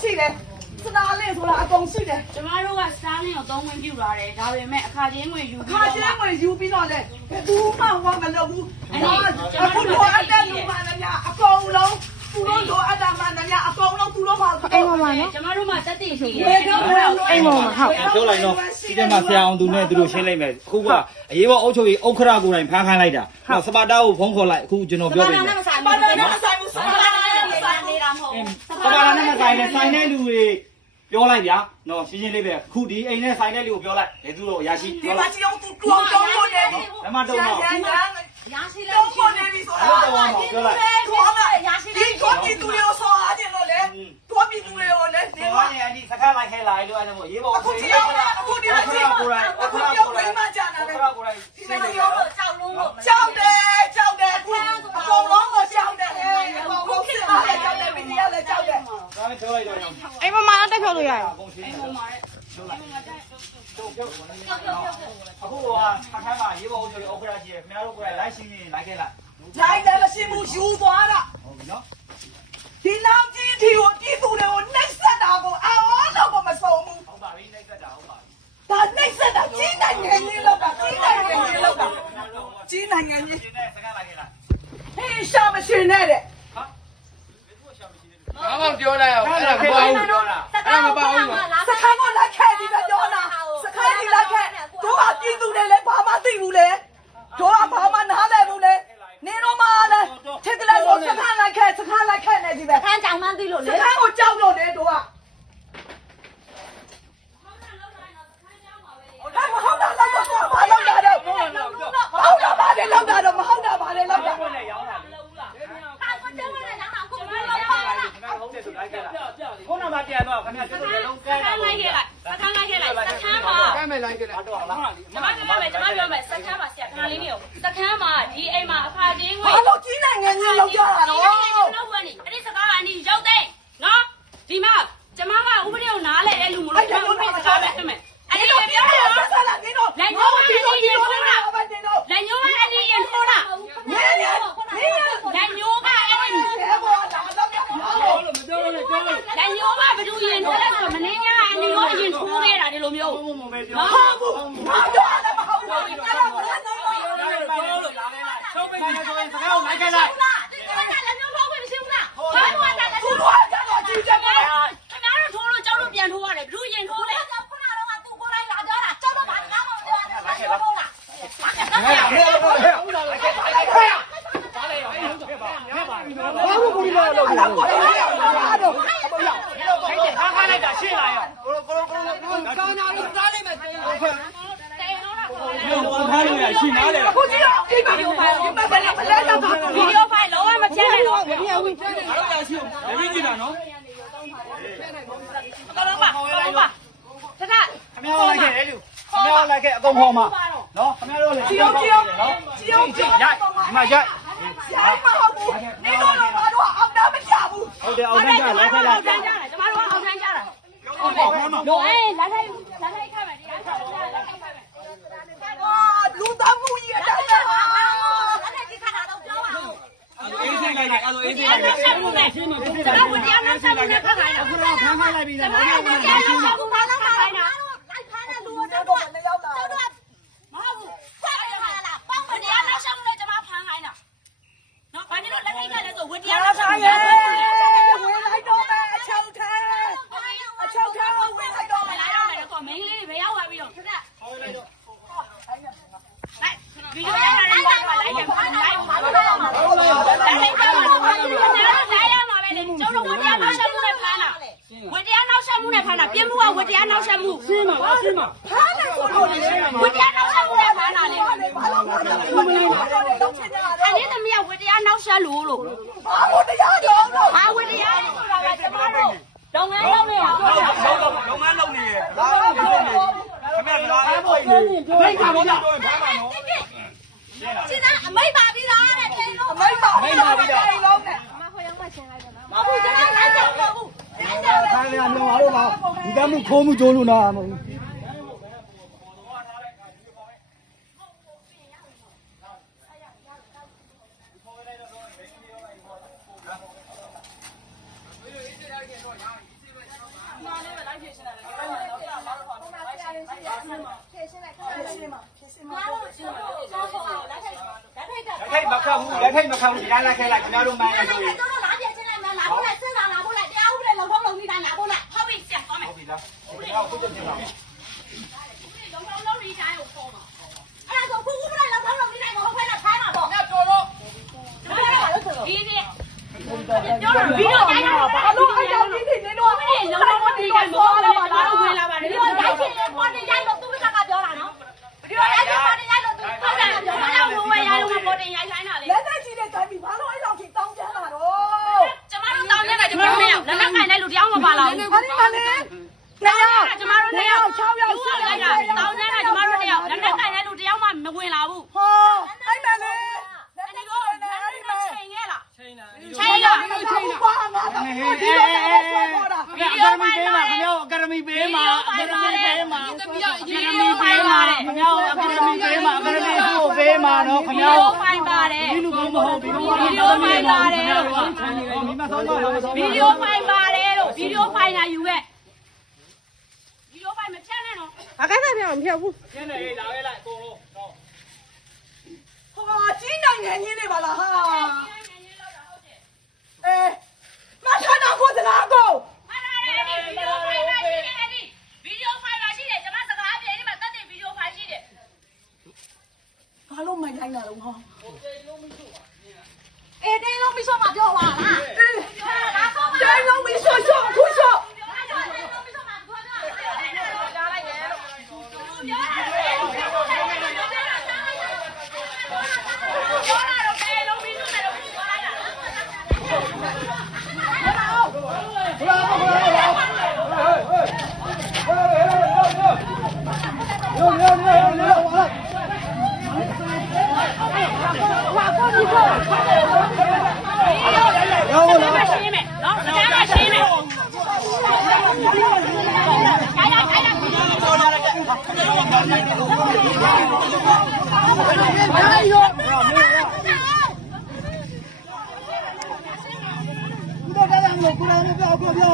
ရှိတယ်စတားလေးဆိုတာအကုန်ရှိတယ် ကျမတို့ကစားလင်းကိုသုံးဝင်ပြူလာတယ်ဒါပေမဲ့အခါချင်းဝင်ယူ ခါချင်းဝင်ယူပြီးတော့လေဘူးမှဟောမလုပ်ဘူးအခုလိုအပ်တဲ့လူမှလည်းများအကုန်လုံးသူတို့လိုအပ်တာမှလည်းများအကုန်လုံးသူတို့ပါ အိမ်ပေါ်မှာနော် ကျမတို့မှတက်တည်ရှိတယ် အိမ်ပေါ်မှာဟုတ် ပြောလိုက်တော့ဒီထဲမှာဆရာအောင်သူနဲ့သူတို့ရှင်းလိုက်မယ်အခုကအရေးပေါ်အုပ်ချုပ်ရေးဥက္ခရာကိုယ်တိုင်ဖမ်းခိုင်းလိုက်တာစပါတာကိုဖုန်းခေါ်လိုက်အခုကျွန်တော်ပြောပြမယ် ပါတော့မဆိုင်ဘူးဆိုင်ပါလား နေတာမဟုတ် စပါတာနဲ့မဆိုင်နဲ့ဆိုင်တဲ့လူတွေပြောလိုက်ဗျာနော်ရှင်းရှင်းလေးပဲခုဒီအိမ်နဲ့ဆိုင်တဲ့လူကိုပြောလိုက်ဘယ်သူတော့ရရှိ ဒီ ပြော မှာ လိုက် ချီအောင်သူတောင်းလို့နေပြီ လမ်းမတော့တော့ ရရှိလားတောင်းလို့နေပြီဆိုတာ ပြောလိုက် ခေါ်လာဒီခေါ်ပြီးသူရောဆောအားတယ်လို့လေတွားပြီးသူရောလေဒီ ဒီ မှာ မှာနေအဒီစကားလိုက်ခဲလိုက်လို့အဲ့ဒါမို့ရေးပေါ် အခုဒီရောက်အခုဒီလိုက်အခုရောက်ဝိမ်းမကြတာပဲ ကိုယ်တိုင် ဒီလိုရောကြောက်လုံးကြောက်တယ်အခုအကုန်လုံးကိုကြောက်တယ်အကုန်လုံးစစ်ပါလေကြောက်တယ်ဗီဒီယိုလည်းကြောက်တယ် ဒါနဲ့ပြောလိုက်တော့ အိမ်ပေါ်မှာတက်ဖြုတ်လို့ရတယ် အကုန်ရှင်းတယ်အခုကခါခါမှာရေးပေါ်အုပ်ချုပ်ရေးဥက္ခရာရှိရခင်ဗျားတို့ကိုယ်တိုင်လိုက်ရှင်းရင်လိုက်ခဲ့လိုက် လိုက်တယ်မရှိဘူးယူသွားတာ ဟုတ်ပြီနော် ဒီနောက်ကြီးဒီကိုပြည်သူတွေကိုနှိပ်စက်တာကိုအော်တော့မဆုံးဘူး ဟုတ်ပါပြီနှိပ်စက်တာဟုတ်ပါပြီ ဒါနှိပ်စက်တာကြီးနိုင်ငံကြီးလောက်တာကြီးနိုင်ငံကြီးလောက်တာကြီးနိုင်ငံကြီး ရှင်းတဲ့စကားလိုက်ခဲ့လိုက် ဟေးရှာမရှိနဲ့တဲ့ ဘာမှပြောလိုက်အောင်အဲ့ဒါမပေါ့ဘူးပြောတာအဲ့ဒါမပေါ့ဘူး စခန်းကိုလက်ခဲဒီကပြောတာစခန်းကြီးလက်ခဲတို့ကပြည်သူတွေလည်းဘာမှသိဘူးလေတို့ကဘာမှနားလည်ဘူးလေနင်တို့မှလည်းထက်ကလေးကိုစခန်းလက်ခဲနေဒီပဲ ခန်းကြောင်မှန်းသိလို့ စ လေ ခန်းကိုကြောက်လို့လေတို့ကမဟုတ်တာတော့ဘာလောက်တာတော့မဟုတ်တာဘာလဲလောက်တာတော့မဟုတ်တာဘာလဲလောက်တာ ကိုယ်နဲ့ရောင်းတာလေခုနကပြန်တော့ခင်ဗျာကျွန်တော်လည်းလုံးကဲ စခန်းလိုက်ခဲ့လိုက်စခန်းလိုက်ခဲ့လိုက်စခန်းမှာ ကဲမယ်လိုက်ကြတယ် တော့လား ကျမပြောမယ်စခန်းမှာဆရာခဏလေးနေအောင်စခန်းမှာဒီအိမ်မှာအခါချင်းဝင် ဘာလို့ကြီးနိုင်ငံကြီးလောက်ကြတာတော့ လောက်ဝင်နေအဲ့ဒီစကားကအနီရောက်တဲ့နော်ဒီမှာကျမကဥပဒေကိုနားလဲတဲ့လူမလို့ကျမဥပဒေစကားပဲဖြစ်မယ်အဲ့ဒီလိုပြောတယ်နော် ဆက်လာနေတော့ လက်ညှိုးကနေရင်ထိုးတာလက်ညှိုးကနေရင်ထိုးတာလက်ညှိုးကအဲ့ဒီ ဘယ်ပေါ်လာတော့ရအောင် မပြောလို့လေပြောလို့ လက်ညှိုးကဘယ်သူရင်ထိုးလဲဆိုတော့မင်းညာအနီရောအရင်ထိုးခဲ့တာဒီလိုမျိုး မမေပြော မဟုတ်ဘူးဘာပြောရလဲမဟုတ်ဘူးအဲ့ဒါဘာလဲတော့ ပြောလို့လာလိုက်ဆုံးပိတ်နေဆိုရင်စကားကိုလိုက်ခဲ့လိုက် ဒီကနေ့လက်ညှိုးထိုးခွင့်မရှိဘူးလားဘာလို့လဲလက်ညှိုး သူတို့ကကတော့ကြီးကြတယ် ခင်ဗျားတို့ထိုးလို့ကြောက်လို့ပြန်ထိုးရတယ်ဘယ်သူရင်ထိုးလဲ ခုနကတော့သူကိုယ်တိုင်လာကြတာကျောင်းတော့ဘာမှမပြောရဘူး လိုက်ခဲ့လိုက် ဟဲ့ဟဲ့ဟဲ့ဘာလို့ကိုကြီးလာလို့ အဲ့ဒါကိုလည်းရအောင်တော့ ခါခါလိုက်တာရှင်းလာရော ကာနာလို့စားလိုက်မယ် တဲတော့တာ ခါလို့ရရှင်းနားလေ အခုကြည့်အောင်ဒီမှာဒီမှာဘယ်လဲတော့ပါ ဗီဒီယိုဖိုင်လုံးဝမဖြတ်နိုင်တော့ မပြောဘူးကျန်တယ် အားရရှိအောင်လေကြည့်တာနော် အကောင်လုံးပါထထ ခင်ဗျားလိုက်ခဲ့လူခင်ဗျားလိုက်ခဲ့အကုန်ဟောမှာနော်ခင်ဗျားတို့လည်း ကြည့်အောင်ကြည့်အောင်ကြည့်အောင်ကြည့်အောင် ရိုက်ဒီမှာရိုက် ရိုင်းမဟုတ်ဘူးနေတော့တော့ဘာတော့အောင်တာမချဘူး ဟုတ်တယ်အောင်တန်းကြလိုက်ခဲ့လိုက် တန်းကြတယ်ကျမတို့ကအောင်တန်းကြတာဟုတ်တယ်လို့အေးလက်ထိုက်ခတ်မယ်ဒီအားခတ်မယ်လက်ထိုက်ခတ်မယ် အာလူသားမှုကြီးအတိုင်းပဲဟာ အေးစိတ်လိုက်တယ်အဲ့လိုအေးစိတ်လိုက် အဲ့ဒါဆက်မှုနဲ့ကျွန်တော်ဝင်တရားနဲ့ဆက်မှုနဲ့ခတ်ခိုင်းတာ အခုတော့ဖမ်းခိုင်းလိုက်ပြီ ကျ လား မတို့ဝင်တရားနဲ့ဆက်မှုနဲ့ခတ်ခိုင်းတာ တော့မရောက်တာ မဟုတ်ဘူးဆက်ရမှာလားပေါင်းဝင်တရားနဲ့ဆက်မှုနဲ့ကျမဖမ်းခိုင်းတာနော်ဘာလို့လက်ထိုက်ကလည်းဆိုဝင်တရားနဲ့ဆက်မှုနဲ့ ဝင်လိုက်တော့မယ်အချောက်ထဲအချောက်ထဲကိုဝင်လိုက်တော့မယ် လာရမယ်တော့မင်းလေးတွေဘယ်ရောက်သွားပြီးတော့ခက်လိုက်ဗီဒီယိုရတာလိုက်ပါလိုက်ရမှာလိုက်ပါလိုက်ရမှာပဲလေကျုပ်တို့ဝင်တရားနောက်ဆက်မှုနဲ့ဖမ်းတာဝင်တရားနောက်ဆက်မှုနဲ့ဖမ်းတာပြင်းမှုကဝင်တရားနောက်ဆက်မှုရှင်းပါရှင်းပါ ဖားတယ်ဆိုတော့လေ ဝင်တရားနောက်ဆက်မှုနဲ့ဖမ်းတာလေ ဘာလို့ဖားတယ်မနေတော့တော့ချင်ကြတာ အဲ့ဒီသမီးကဝင်တရားနောက်ဆက်လို့ ဘာလို့တရားတော့တော့ ဟာဝင်တရားဆိုတာကကျမတို့လုပ်ငန်းလုပ်နေတာပြောတာ လုပ်ငန်းလုပ်နေရလားခင်ဗျားလာဖို့နေဘိတ်ကဘောတော့ဖမ်းပါနော် ရှင်းလားအမိတ်ပါပြီးသားတဲ့ပြေလို့ အမိတ်ပါပြီးတော့လုံးနဲ့ မဟုတ်ကျွန်တော်လိုက်ကြမဟုတ်ဘူး ဖမ်းရအောင်ငါတို့ကဒီကမှုခိုးမှုကြိုးလို့နာမဟုတ်ဘူး ထိုက်မခတ်ဘူးလက်ထိုက်မခတ်ဘူးဒီတိုင်းလိုက်ခဲလိုက်ခင်ဗျားတို့မှန်းရဆိုရင် တို့လာပြချင်းလိုက်မလားဖို့လိုက်စဉ်းစားလာဖို့လိုက်တရားဥပဒေလုံထုံးလုံပြီးတိုင်းလာဖို့လိုက်ဟုတ်ပြီဆရာသွားမယ် ဟုတ်ပြီလားခင်ဗျားကိုခုချက်ပြပါ လုံထုံးလုံပြီးတိုင်းကိုပေါ်မှာအဲ့ဒါဆိုခုဥပဒေလုံထုံးလုံပြီးတိုင်းကိုဟုတ်ခွဲနဲ့ဖိုင်းမှာပေါ့ညတော်တော့ဒီဒီပြောတော့ဗီဒီယိုတိုင်းတော့ဘာလို့အဲ့ကြောင့်ဒီနေတော့လုံထုံးလုံပြီးတိုင်းပေါ်လာပါလားဝင်လာပါတယ်ဒီလိုတိုင်းချင်းပေါ်နေရိုက်လို့သူကပြောတာနော်ဒီလိုတိုင်းပေါ်နေရိုက်လို့သူဟုတ်တယ်ပြောတာတော့ဝယ်ရိုက်လို့ပေါ်နေရိုက်ခိုင်းတာလေ လက်သက်ကြီးတဲ့ကံပြီးဘာလို့အဲ့လောက်ထိတောင်းကြတာတော့ ကျမတို့တောင်းနေတာကျမတို့နဲ့လက်နက်ခိုင်တဲ့လူတယောက်မပါလာဘူး ဟာဒီမှာလေ တောင်းနေတာကျမတို့နဲ့6ယောက်ရှိလိုက်တာတောင်းနေတာကျမတို့နဲ့လက်နက်ခိုင်တဲ့လူတယောက်မှမဝင်လာဘူး ဟောအဲ့မဲ့လေ အဲ့ဒီတော့အဲ့ဒီမှာချိန်ခဲ့လား ချိန်တာ ချိန်လား ချိန်ပါငါတော့ဒီလိုပဲဆွဲပေါ်တာ အကယ်ဒမီပေးမှာခင်ဗျားအကယ်ဒမီပေးမှာအကယ်ဒမီပေးမှာအကယ်ဒမီပေးမှာခင်ဗျားအကယ်ဒမီပေးမှာအကယ်ဒမီကိုပေးမှာနော်ခင်ဗျား ဖိုင်ပါတယ် ဒီလူကမဟုတ်ဘူးဗီဒီယိုဖိုင်ပါတယ်လို့ မိမဆောင်တော့လား ဗီဒီယိုဖိုင်ပါတယ်လို့ဗီဒီယိုဖိုင်လာယူခဲ့ဗီဒီယိုဖိုင်မဖြတ်နဲ့နော် အကဲဆက်ပြောင်းမပြောက်ဘူး ရှင်းနေလာခဲ့လိုက်အကုန်လုံး ဟာကြီးနိုင်ငံကြီးနေပါလားဟာအဲမထနာကိုစကားကို ဟာတယ်ဗီဒီယိုဖိုင်ပါရှိတယ်အဲ့ဒီဗီဒီယိုဖိုင်ပါရှိတယ်ကျမစကားပြေဒီမှာတက်တဲ့ဗီဒီယိုဖိုင်ရှိတယ် ဘာလို့မိုင်တိုင်းတာတော့ဟာ အေးတင်းလုံးပြီးဆိုမှပြောပါလားလာတော့ပါ တိုင်းလုံးပြီးဆော့ဆော့ခုဆော့ ကိုယ်တိုင်ကိုယ်တိုင်ပြော